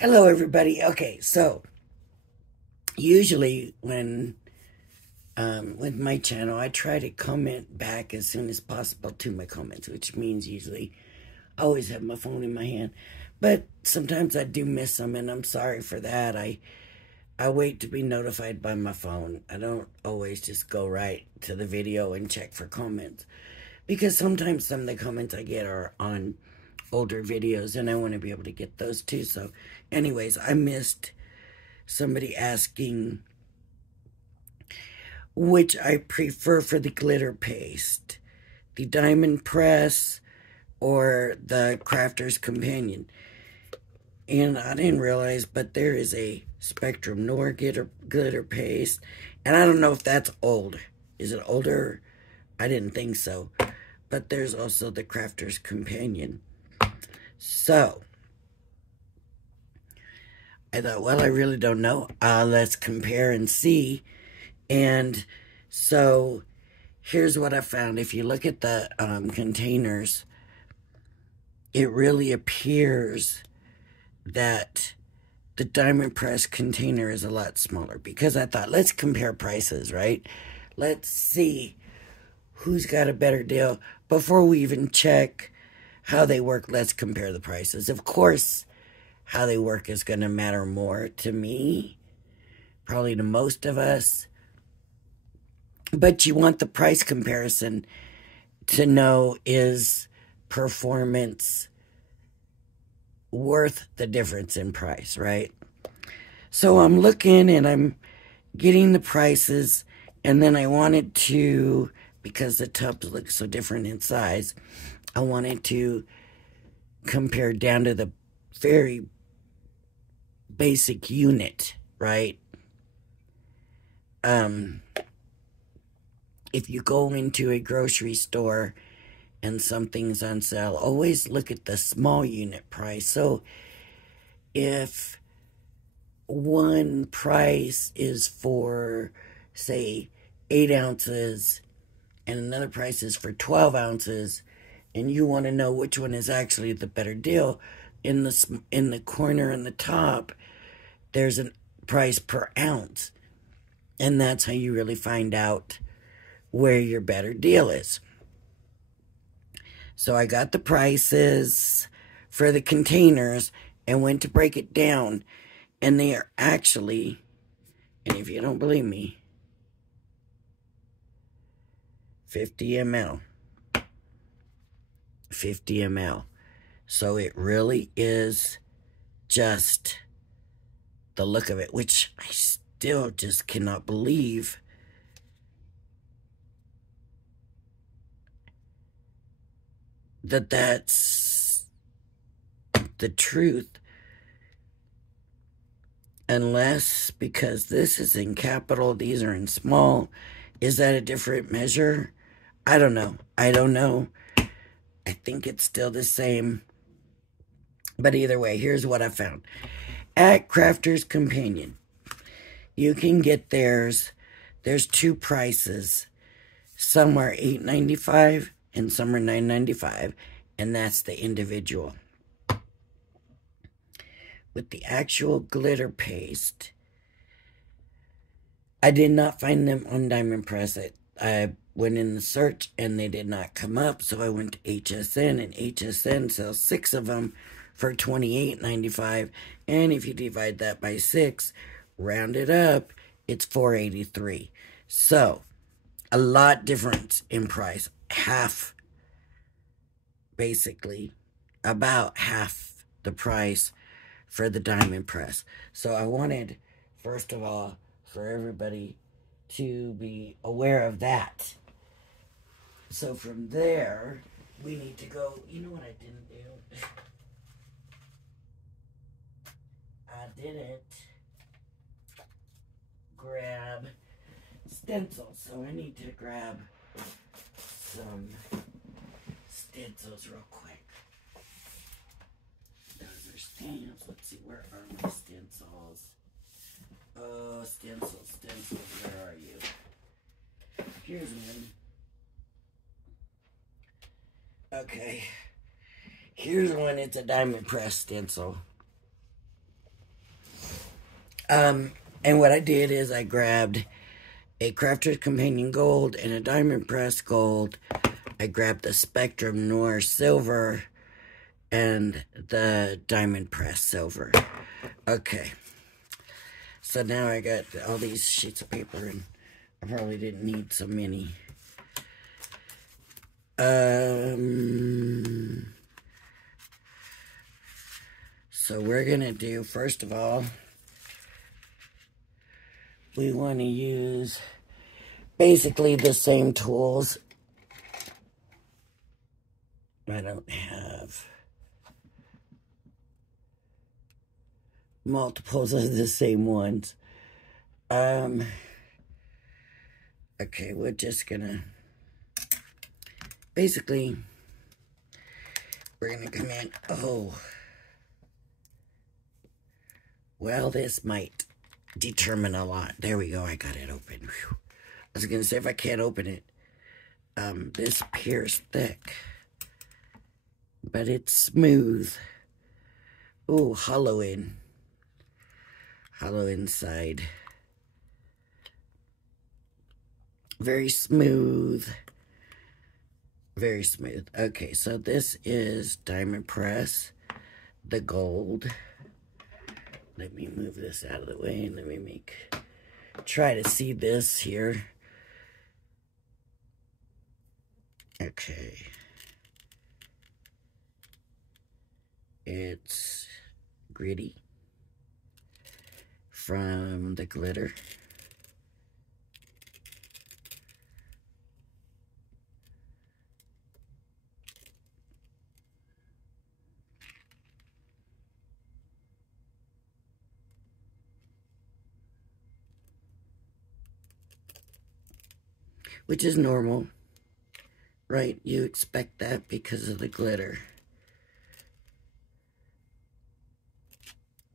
Hello, everybody. Okay, so usually when with my channel, I try to comment back as soon as possible to my comments, which means usually I always have my phone in my hand. But sometimes I do miss them, and I'm sorry for that. I wait to be notified by my phone. I don't always just go right to the video and check for comments because sometimes some of the comments I get are on older videos, and I want to be able to get those too. So, anyways, I missed somebody asking which I prefer for the glitter paste, the Diamond Press or the Crafter's Companion. And I didn't realize, but there is a Spectrum Noir glitter paste, and I don't know if that's old. Is it older? I didn't think so. But there's also the Crafter's Companion. So I thought, well, I really don't know. Let's compare and see. And so here's what I found. If you look at the containers, it really appears that the Diamond Press container is a lot smaller, because I thought, let's compare prices, right? Let's see who's got a better deal. Before we even check how they work, let's compare the prices. Of course, how they work is going to matter more to me, probably to most of us. But you want the price comparison to know, is performance worth the difference in price, right? So I'm looking and I'm getting the prices, and then I wanted to, because the tubs look so different in size, I wanted to compare down to the very basic unit, right? If you go into a grocery store and something's on sale, always look at the small unit price. So if one price is for, say, 8 ounces and another price is for 12 ounces, and you want to know which one is actually the better deal, in the corner in the top, there's a price per ounce. And that's how you really find out where your better deal is. So I got the prices for the containers and went to break it down. And they are actually, and if you don't believe me, 50 ml. 50 ml. So it really is just the look of it, which I still just cannot believe that that's the truth. Unless, because this is in capital, these are in small. Is that a different measure? I don't know. I don't know. I think it's still the same. But either way, here's what I found. At Crafter's Companion, you can get theirs. There's two prices. Some are $8.95 and some are $9.95. And that's the individual. With the actual glitter paste, I did not find them on Diamond Press. I went in the search and they did not come up, so I went to HSN, and HSN sells 6 of them for $28.95, and if you divide that by 6, round it up, it's $4.83. So a lot difference in price, half, basically about half the price for the Diamond Press. So I wanted, first of all, for everybody to be aware of that. So from there, we need to go, you know what I didn't do? I didn't grab stencils, so I need to grab some stencils real quick. Those are stamps. Let's see, where are my stencils? Oh, stencils, where are you? Here's one. Okay. Here's one, it's a Diamond Press stencil. And what I did is I grabbed a Crafter's Companion Gold and a Diamond Press Gold. I grabbed the Spectrum Noir Silver and the Diamond Press Silver. Okay. So now I got all these sheets of paper, and I probably didn't need so many. So we're going to do, first of all, we want to use basically the same tools. I don't have multiples of the same ones. Okay, we're just gonna, basically, we're gonna come in, oh, well, this might determine a lot. There we go, I got it open. Whew. I was gonna say, if I can't open it, this appears thick, but it's smooth. Ooh, hollow inside. Very smooth. Very smooth. Okay, so this is Diamond Press, the gold. Let me move this out of the way and let me try to see this here. Okay. It's gritty from the glitter. Which is normal, right? You expect that because of the glitter.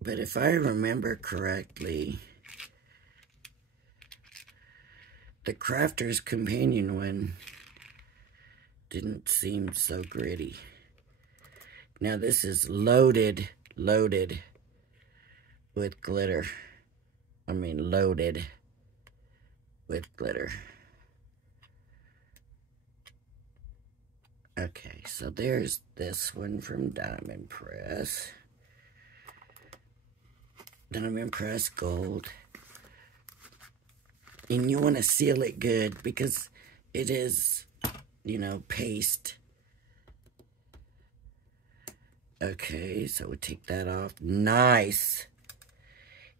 But if I remember correctly, the Crafter's Companion one didn't seem so gritty. Now this is loaded with glitter. I mean loaded with glitter. Okay, so there's this one from Diamond Press. Diamond Press Gold. And you want to seal it good because it is, you know, paste. Okay, so we take that off. Nice.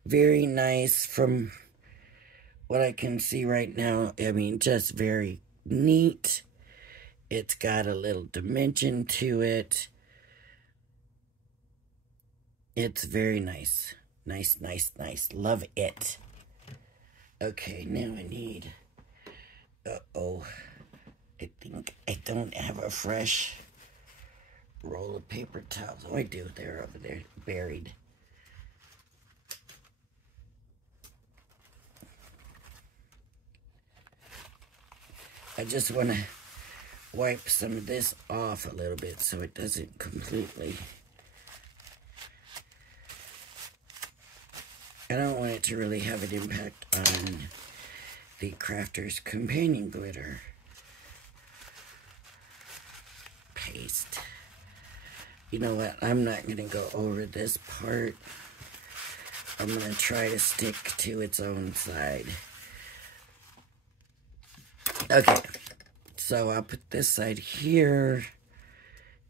Very nice from what I can see right now. I mean, just very neat. It's got a little dimension to it. It's very nice. Nice, nice, nice. Love it. Okay, now I need... Uh-oh. I think I don't have a fresh roll of paper towels. Oh, I do. They're over there, buried. I just want to wipe some of this off a little bit so it doesn't completely... I don't want it to really have an impact on the Crafter's Companion glitter paste. You know what? I'm not going to go over this part. I'm going to try to stick to its own side. Okay. So I'll put this side here.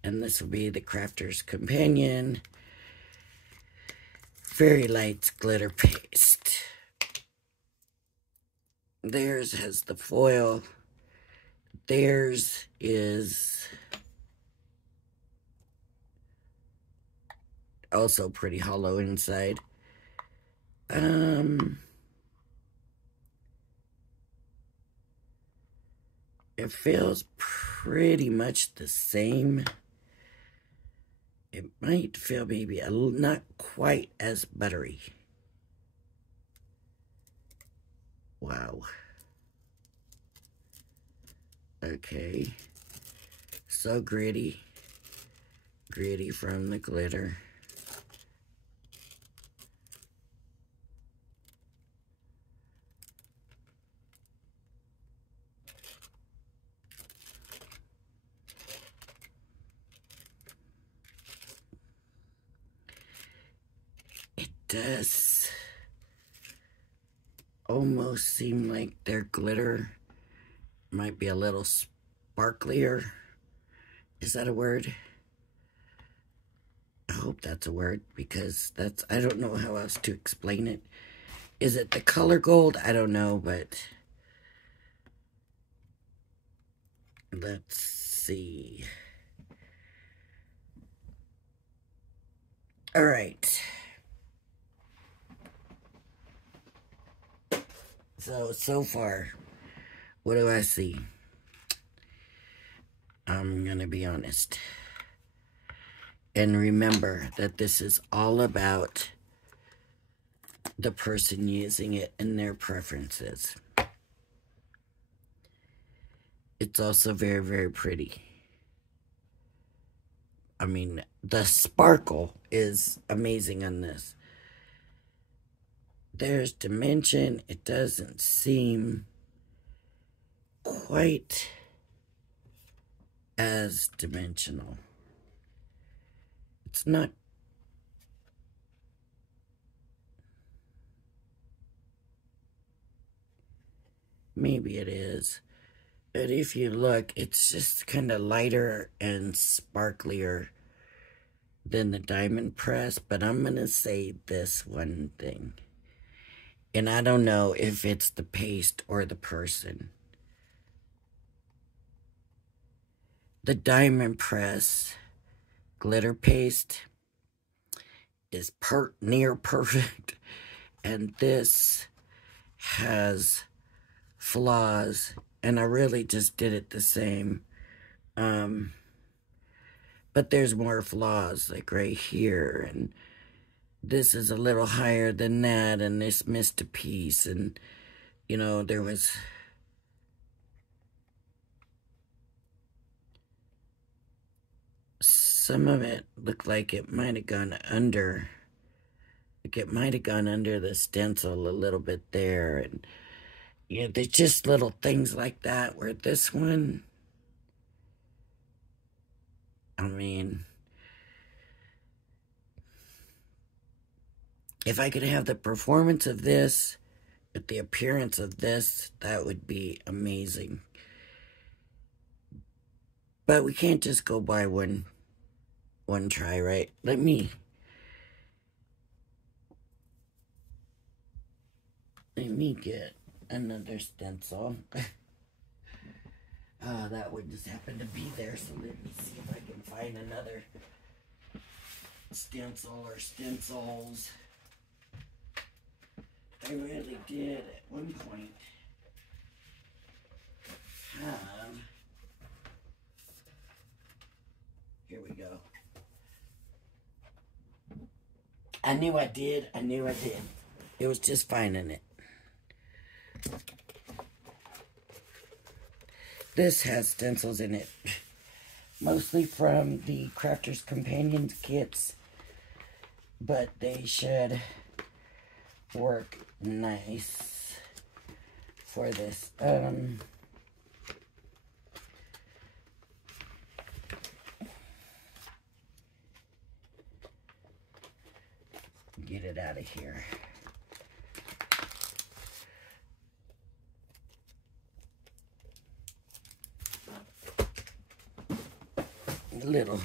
And this will be the Crafter's Companion Fairy Lights glitter paste. Theirs has the foil. Theirs is also pretty hollow inside. It feels pretty much the same. It might feel maybe a little, not quite as buttery. Wow. Okay. So gritty. Gritty from the glitter. does almost seem like their glitter might be a little sparklier. Is that a word? I hope that's a word, because I don't know how else to explain it. Is it the color gold? I don't know, but let's see. All right. So far, what do I see? I'm gonna be honest. And remember that this is all about the person using it and their preferences. It's also very, very pretty. I mean, the sparkle is amazing on this. There's dimension. It doesn't seem quite as dimensional. It's not. Maybe it is. But if you look, it's just kind of lighter and sparklier than the diamond press. But I'm going to say this one thing. And I don't know if it's the paste or the person. The diamond press glitter paste is near perfect. And this has flaws. And I really just did it the same. But there's more flaws, like right here. And this is a little higher than that, and this missed a piece, and, you know, there was some of it looked like it might have gone under, the stencil a little bit there, and, you know, there's just little things like that, where this one, I mean, if I could have the performance of this with the appearance of this, that would be amazing. But we can't just go by one try, right? Let me get another stencil. That one just happened to be there, so let me see if I can find another stencil or stencils. I really did at one point have, here we go. I knew I did. It was just finding it. This has stencils in it, mostly from the Crafter's Companions kits, but they should work nice for this. Get it out of here. Little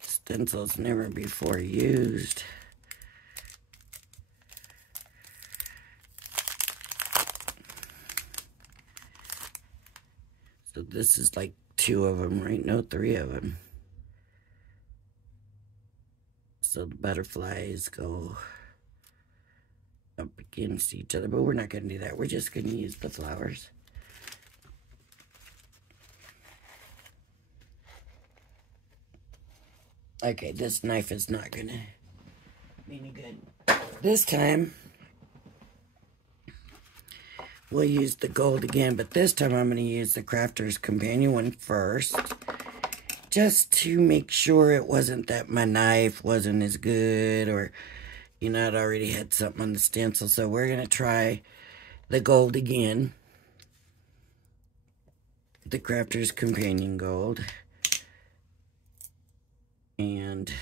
stencils never before used. So this is like 2 of them, right? No, 3 of them. So the butterflies go up against each other, but we're not going to do that. We're just going to use the flowers. Okay, this knife is not going to be any good. This time, we'll use the gold again, but this time I'm going to use the Crafter's Companion one first, just to make sure it wasn't that my knife wasn't as good, or, you know, it already had something on the stencil. So we're going to try the gold again, the Crafter's Companion gold. And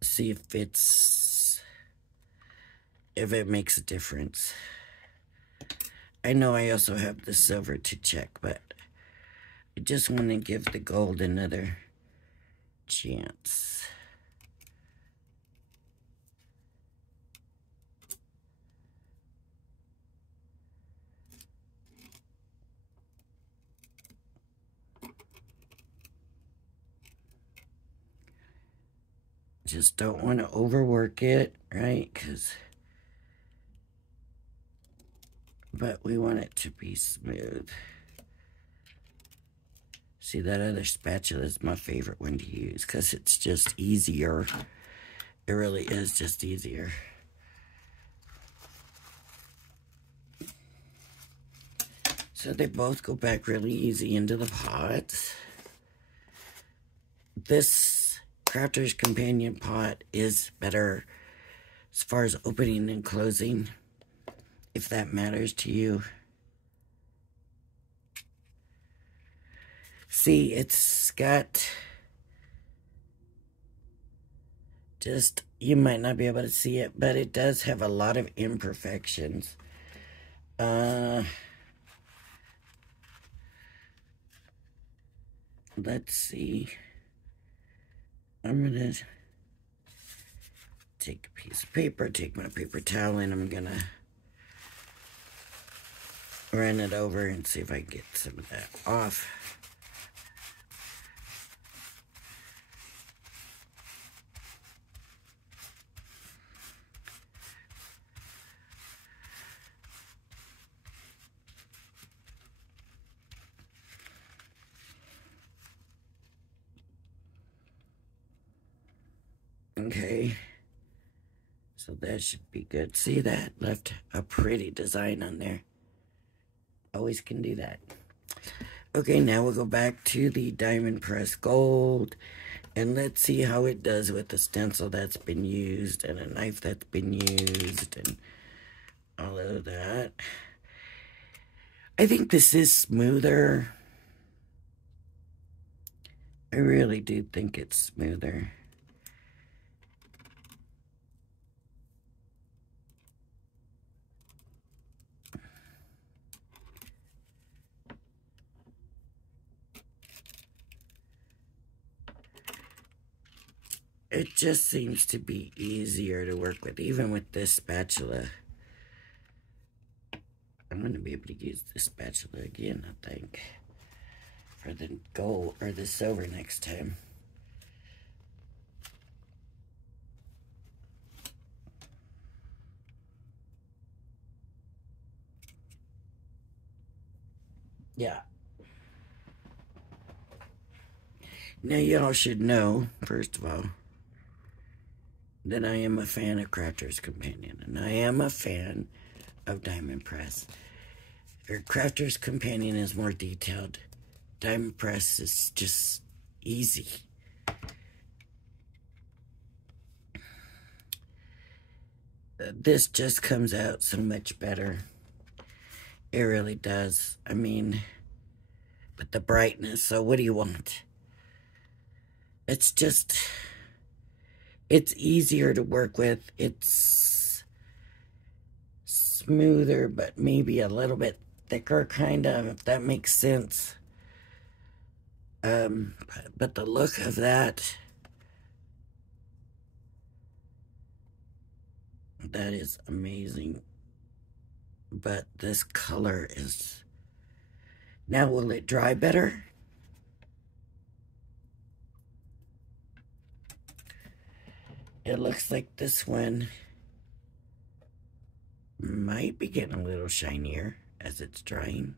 see if it makes a difference. I know I also have the silver to check, but I just want to give the gold another chance. Just don't want to overwork it, right? But we want it to be smooth. See, that other spatula is my favorite one to use because it's just easier. It really is just easier. So they both go back really easy into the pot. This Crafter's Companion pot is better as far as opening and closing, if that matters to you. See, it's got just, you might not be able to see it, but it does have a lot of imperfections. Let's see. I'm gonna take a piece of paper, take my paper towel, and I'm gonna run it over and see if I can get some of that off. Okay, so that should be good. See, that left a pretty design on there. Always can do that. Okay, now we'll go back to the Diamond Press Gold, and let's see how it does with the stencil that's been used, and a knife that's been used, and all of that. I think this is smoother. I really do think it's smoother. It just seems to be easier to work with, even with this spatula. I'm going to be able to use this spatula again, I think, for the gold or the silver next time. Yeah. Now, y'all should know, first of all, that I am a fan of Crafter's Companion, and I am a fan of Diamond Press. Crafter's Companion is more detailed. Diamond Press is just easy. This just comes out so much better. It really does. I mean, but the brightness, so what do you want? It's just, it's easier to work with. It's smoother, but maybe a little bit thicker, kind of, if that makes sense. But the look of that is amazing. But this color is, now will it dry better? It looks like this one might be getting a little shinier as it's drying.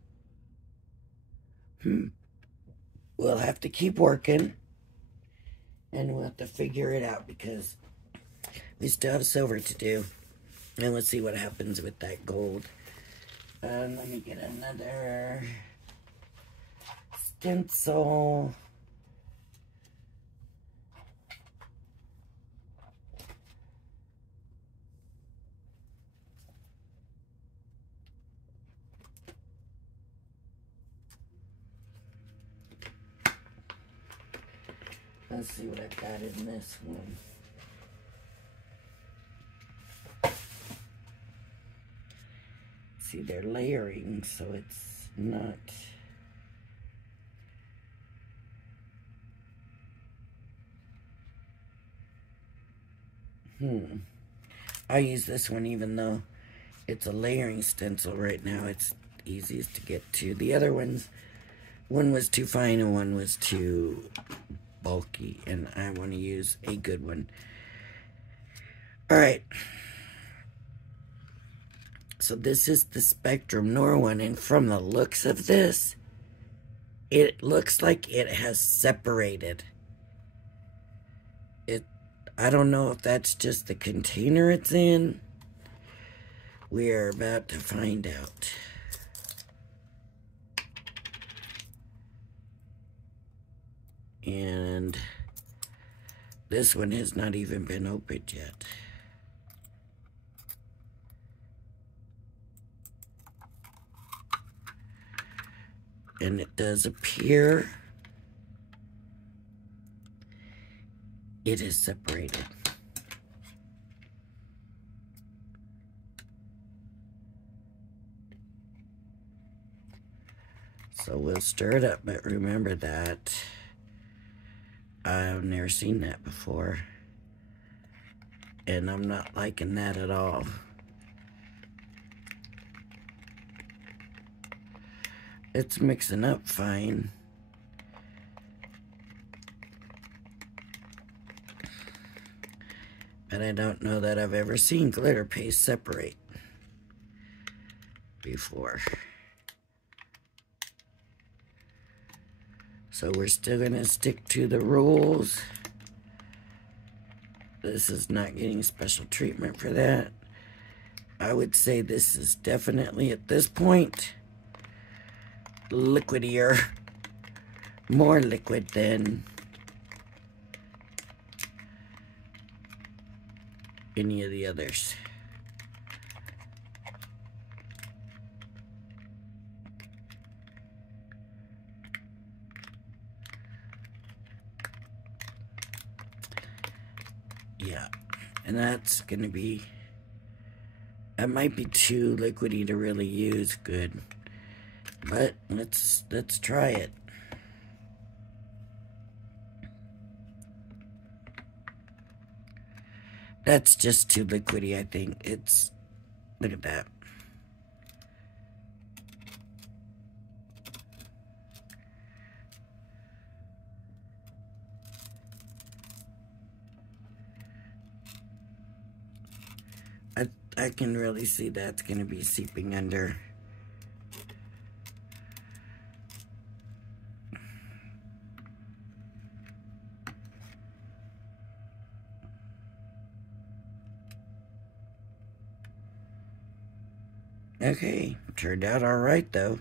We'll have to keep working, and we'll have to figure it out because we still have silver to do. And let's see what happens with that gold. Let me get another stencil. Let's see what I've got in this one. see, they're layering, so it's not... I use this one even though it's a layering stencil right now. It's easiest to get to. The other ones, one was too fine and one was too bulky, and I want to use a good one. Alright. So this is the Spectrum Noir one, and from the looks of this, it looks like it has separated. I don't know if that's just the container it's in. We are about to find out. And this one has not even been opened yet. And it does appear it is separated. So we'll stir it up, but remember that I've never seen that before. And I'm not liking that at all. It's mixing up fine. But I don't know that I've ever seen glitter paste separate before. So we're still going to stick to the rules. This is not getting special treatment for that. I would say this is definitely, at this point, liquidier. More liquid than any of the others. Yeah, and that's gonna be, that might be too liquidy to really use good, but let's try it. That's just too liquidy, I think. It's, look at that. I can really see that's going to be seeping under. Okay, turned out all right though.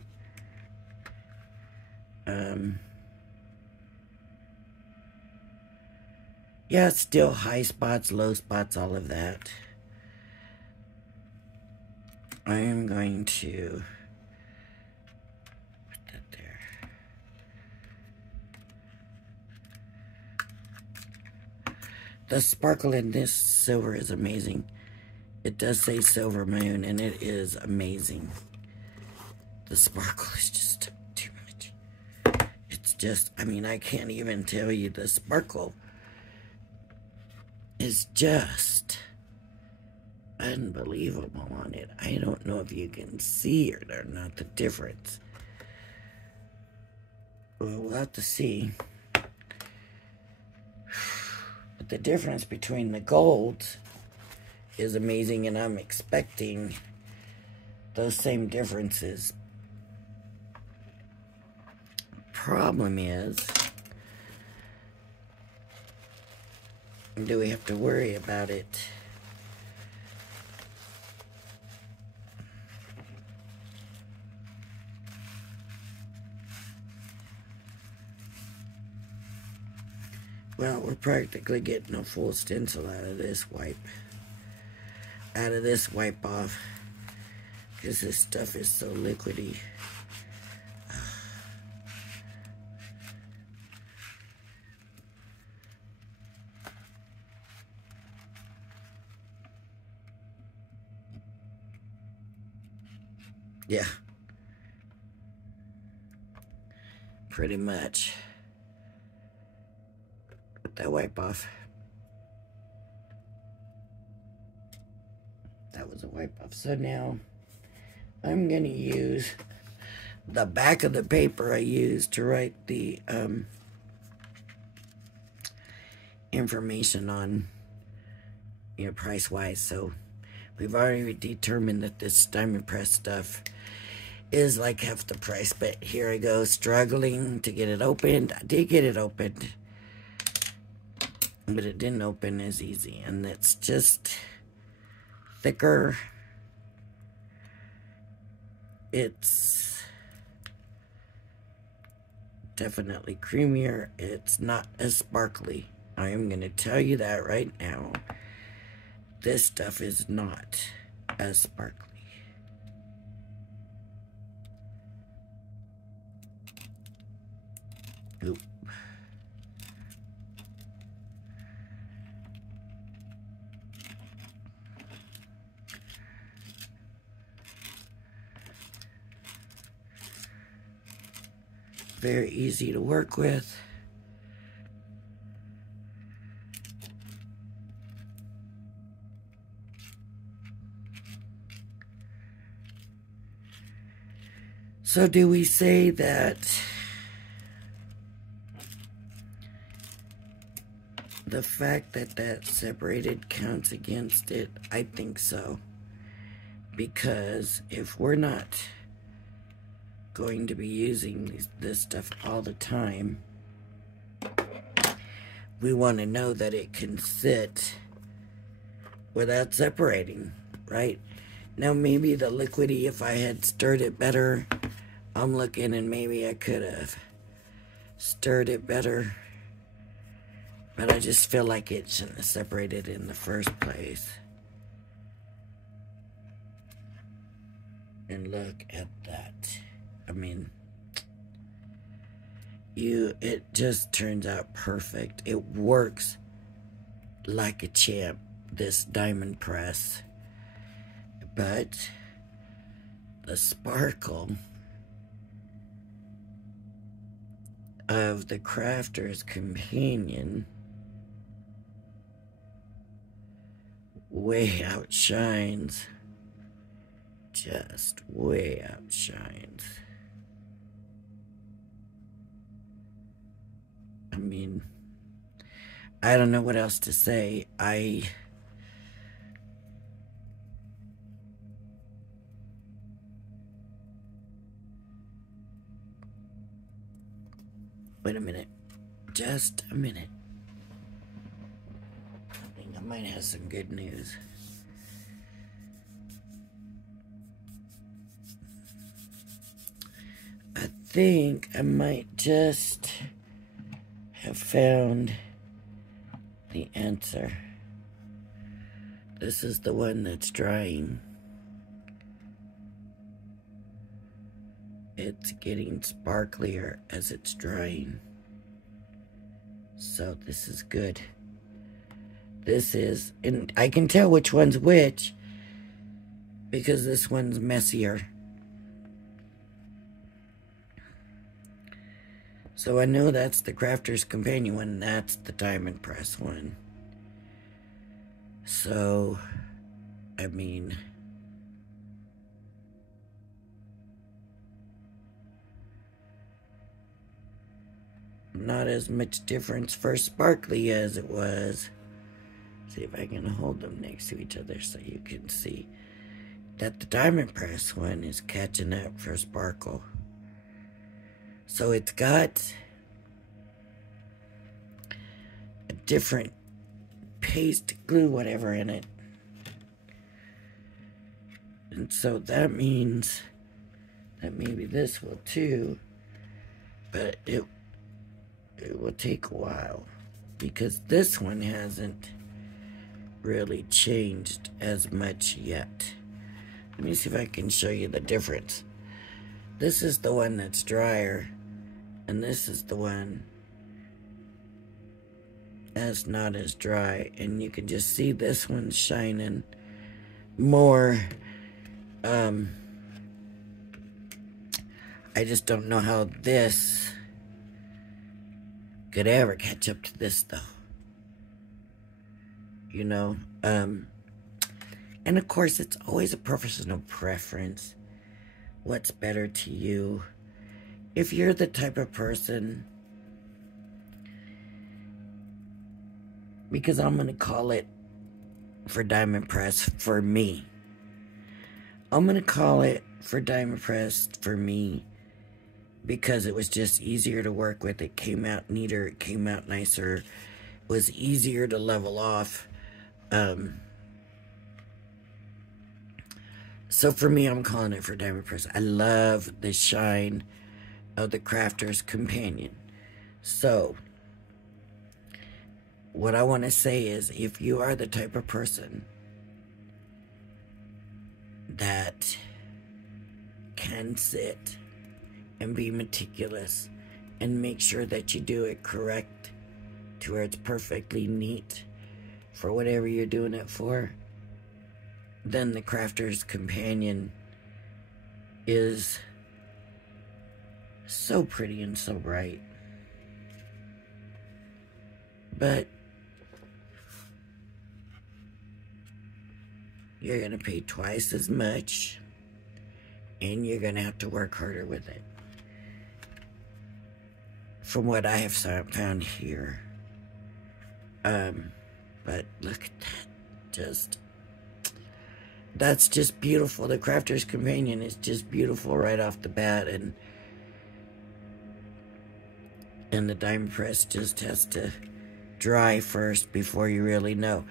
Yeah, still high spots, low spots, all of that. I am going to put that there. The sparkle in this silver is amazing. It does say Silver Moon, and it is amazing. The sparkle is just too much. It's just, I mean, I can't even tell you, the sparkle is just unbelievable on it. I don't know if you can see or not the difference. Well, we'll have to see. But the difference between the golds is amazing, and I'm expecting those same differences. Problem is, do we have to worry about it? Well, we're practically getting a full stencil out of this wipe. Out of this wipe off. Because this stuff is so liquidy. Yeah. Pretty much. Put that wipe off. That was a wipe off. So now I'm going to use the back of the paper I used to write the information on, price-wise. So we've already determined that this Diamond Press stuff is like half the price. But here I go, struggling to get it opened. I did get it opened, but it didn't open as easy. And it's just thicker. It's definitely creamier. It's not as sparkly. I am going to tell you that right now. This stuff is not as sparkly. Oop. Very easy to work with. So do we say that the fact that that's separated counts against it? I think so. Because if we're not going to be using this stuff all the time, we want to know that it can sit without separating, right? Now maybe the liquidy, if I had stirred it better, I'm looking and maybe I could have stirred it better, but I just feel like it shouldn't have separated in the first place. And look at that. I mean, it just turns out perfect. It works like a champ, this Diamond Press. But the sparkle of the Crafter's Companion way outshines, just way outshines. I mean, I don't know what else to say. Wait a minute. Just a minute. I think I might have some good news. I think I might just have found the answer. This is the one that's drying. It's getting sparklier as it's drying. So this is good. This is, and I can tell which one's which because this one's messier. So I know that's the Crafter's Companion one, that's the Diamond Press one. So, I mean, not as much difference for sparkly as it was. See if I can hold them next to each other so you can see that the Diamond Press one is catching up for sparkle. So it's got a different paste, glue, whatever in it. And so that means that maybe this will too, but it will take a while because this one hasn't really changed as much yet. Let me see if I can show you the difference. This is the one that's drier, and this is the one that's not as dry, and you can just see this one's shining more I just don't know how this could ever catch up to this, though. You know? And of course, it's always a personal preference. What's better to you? If you're the type of person, because I'm going to call it for Diamond Press for me. I'm going to call it for Diamond Press for me because it was just easier to work with. It came out neater. It came out nicer. It was easier to level off. So for me, I'm calling it for Diamond Press. I love the shine of the Crafter's Companion. So what I want to say is, if you are the type of person that can sit and be meticulous and make sure that you do it correct to where it's perfectly neat for whatever you're doing it for, then the Crafter's Companion is so pretty and so bright. But you're going to pay twice as much, and you're going to have to work harder with it. From what I have found here. But look at that. That's just beautiful. The Crafter's Companion is just beautiful right off the bat, and the Diamond Press just has to dry first before you really know.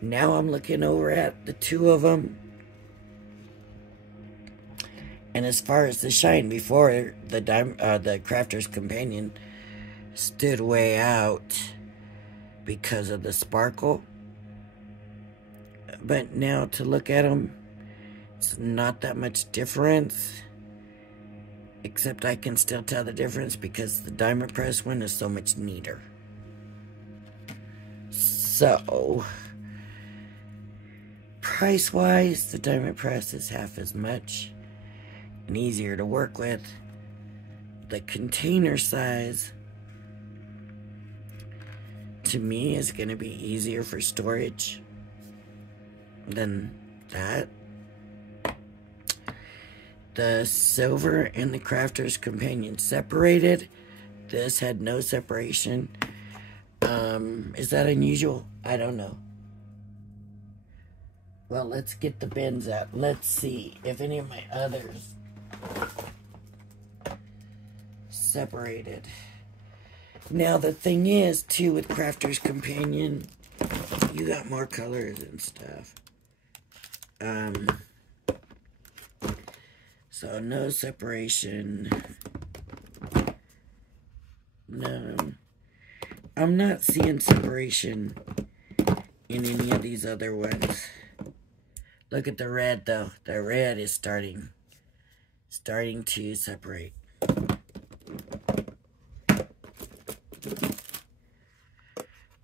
Now I'm looking over at the two of them, and as far as the shine, before the Crafter's Companion stood way out because of the sparkle, but now to look at them, it's not that much difference, except I can still tell the difference because the Diamond Press one is so much neater. So price-wise, the Diamond Press is half as much and easier to work with. The container size, to me, is going to be easier for storage than that. The silver and the Crafter's Companion separated. This had no separation. Is that unusual? I don't know. Well, let's get the bins out. Let's see if any of my others separated. Now, the thing is, too, with Crafter's Companion, you got more colors and stuff. So, no separation. No. I'm not seeing separation in any of these other ones. Look at the red, though. The red is starting to separate.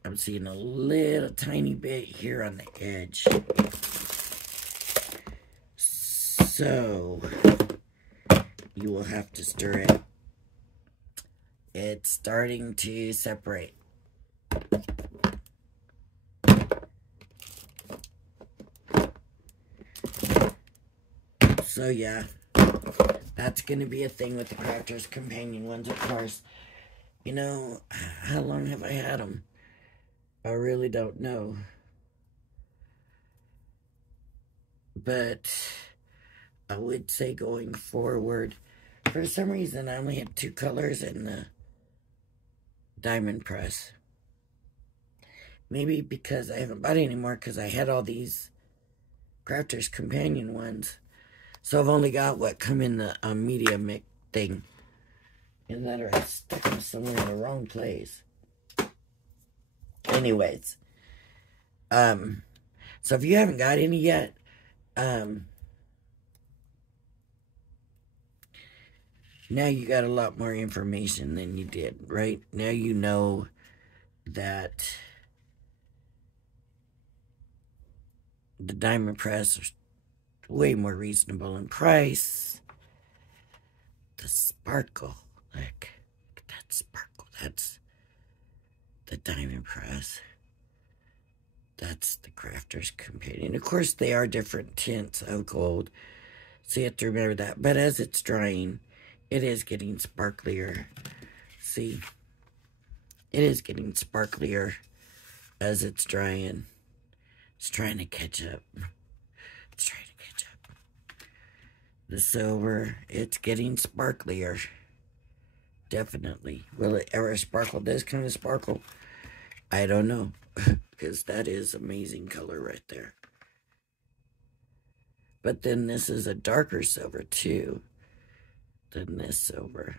I'm seeing a little tiny bit here on the edge. So, you will have to stir it. It's starting to separate. So yeah, that's going to be a thing with the Crafter's Companion ones, of course. You know, how long have I had them? I really don't know. But I would say going forward, for some reason I only had 2 colors in the Diamond Press. Maybe because I haven't bought any anymore, because I had all these Crafter's Companion ones. So I've only got what come in the media mix thing. And that I stuck them somewhere in the wrong place. Anyways. So if you haven't got any yet, now you got a lot more information than you did, right? Now you know that the Diamond Press is way more reasonable in price. the sparkle. Look at that sparkle. That's the Diamond Press. That's the Crafter's Companion. Of course, they are different tints of gold, so you have to remember that. But as it's drying, it is getting sparklier. See? It is getting sparklier as it's drying. It's trying to catch up. It's trying to catch up. The silver, it's getting sparklier. Definitely. Will it ever sparkle this kind of sparkle? I don't know. Because that is amazing color right there. But then this is a darker silver too than this silver.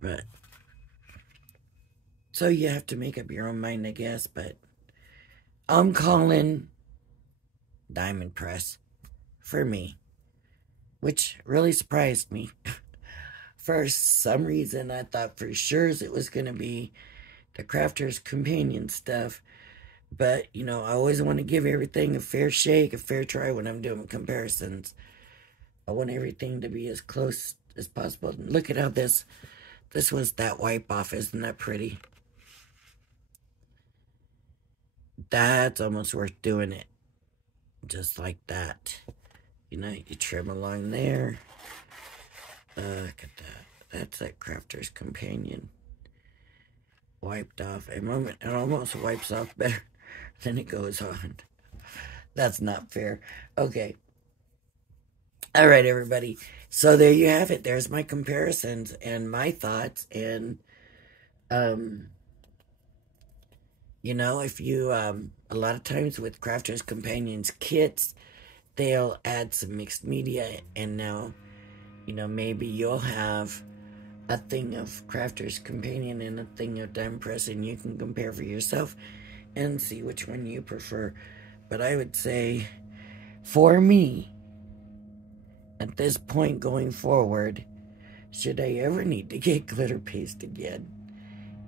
But so you have to make up your own mind, I guess. But I'm calling Diamond Press for me, which really surprised me. For some reason, I thought for sure it was going to be the Crafter's Companion stuff. But, you know, I always want to give everything a fair shake, a fair try when I'm doing comparisons. I want everything to be as close as possible. And look at how this was that wipe off. Isn't that pretty? That's almost worth doing it. Just like that. You know, you trim along there. Look at that. That's that Crafter's Companion. Wiped off. A moment, it almost wipes off better than it goes on. That's not fair. Okay. All right, everybody. So there you have it. There's my comparisons and my thoughts. And, you know, if you, a lot of times with Crafter's Companions kits, they'll add some mixed media. And now, you know, maybe you'll have a thing of Crafter's Companion and a thing of Diamond Press, and you can compare for yourself and see which one you prefer. But I would say, for me, at this point going forward, should I ever need to get glitter paste again,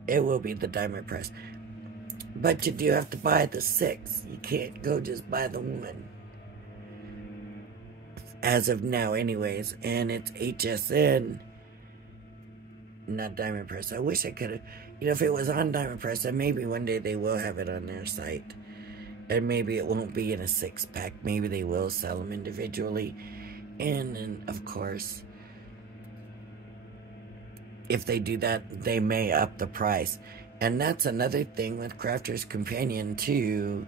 it will be the Diamond Press. But you do have to buy the 6. You can't go just buy the 1. As of now, anyways. And it's HSN, not Diamond Press. I wish I could have, you know, if it was on Diamond Press, then maybe one day they will have it on their site. And maybe it won't be in a 6-pack. Maybe they will sell them individually. And then, of course, if they do that, they may up the price. And that's another thing with Crafter's Companion, too.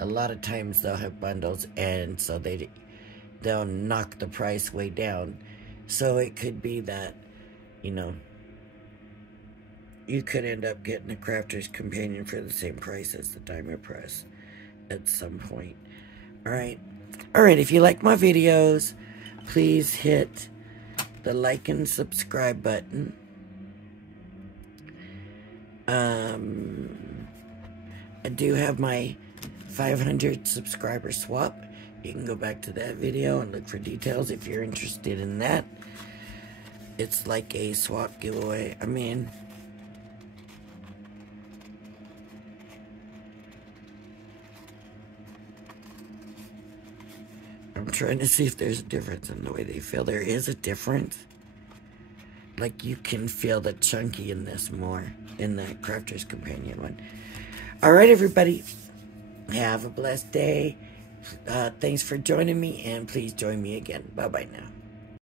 A lot of times they'll have bundles, and so they'll knock the price way down. So it could be that, you know, you could end up getting a Crafter's Companion for the same price as the Diamond Press at some point. Alright, if you like my videos, please hit the like and subscribe button. I do have my 500 subscriber swap. You can go back to that video and look for details if you're interested in that. It's like a swap giveaway. I mean, I'm trying to see if there's a difference in the way they feel. There is a difference. Like, you can feel the chunky in this more in that Crafter's Companion one. Alright, everybody. Have a blessed day. Thanks for joining me, and please join me again. Bye-bye now.